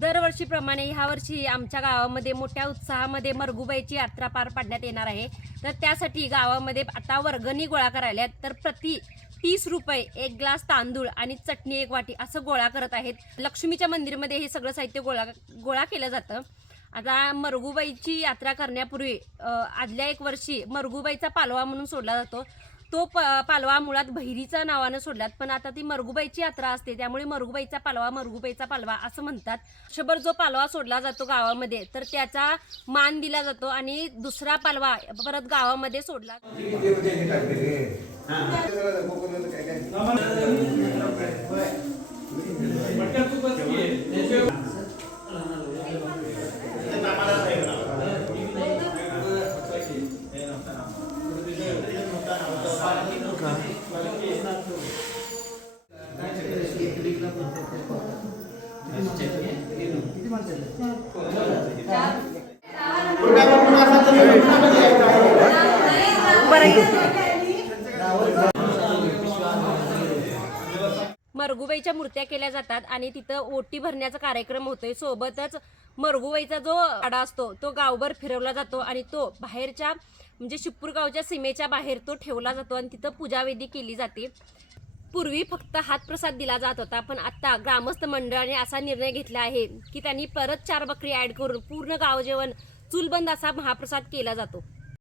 दरवर्षीप्रमाणे ह्या वर्षी आमच्या गावामध्ये मोठ्या उत्साहामध्ये मरगुबाईची यात्रा पार पाडण्यात येणार आहे। तर त्यासाठी गावामध्ये आता वर्गणी गोळा करायला तर प्रति 30 रुपये 1 ग्लास तांदूळ आणि चटणी 1 वाटी असं गोळा करत आहेत। लक्ष्मीच्या मंदिरमध्ये हे सगळं साहित्य गोळा केलं जातं। आता मरगुबाईची यात्रा करण्यापूर्वी आदल्या 1 वर्षी मरगुबाईचा पालवा म्हणून सोडला जातो। तो पालवा मुळात बहिरीच्या नावानं सोडलात, पण आता ती मरगुबाईची यात्रा असते त्यामुळे मरगुबाईचा पालवा असं म्हणतात। वर्षभर जो पालवा सोडला जातो गावामध्ये तर त्याचा मान दिला जातो आणि दुसरा पालवा परत गावामध्ये सोडला। मरगुबाईच्या मूर्त्या केल्या जातात आणि तिथं ओटी भरण्याचा कार्यक्रम होतोय। सोबतच मरगुबाईचा जो आडा असतो तो गावभर फिरवला जातो आणि तो बाहेरच्या म्हणजे शिपूर गावच्या सीमेच्या बाहेर तो ठेवला जातो आणि तिथं पूजाविधी केली जाते। पूर्वी फक्त हातप्रसाद दिला जात होता, पण आता ग्रामस्थ मंडळाने असा निर्णय घेतला आहे की त्यांनी परत 4 बकरी ॲड करून पूर्ण गाव जेवण चूलबंद असा महाप्रसाद केला जातो।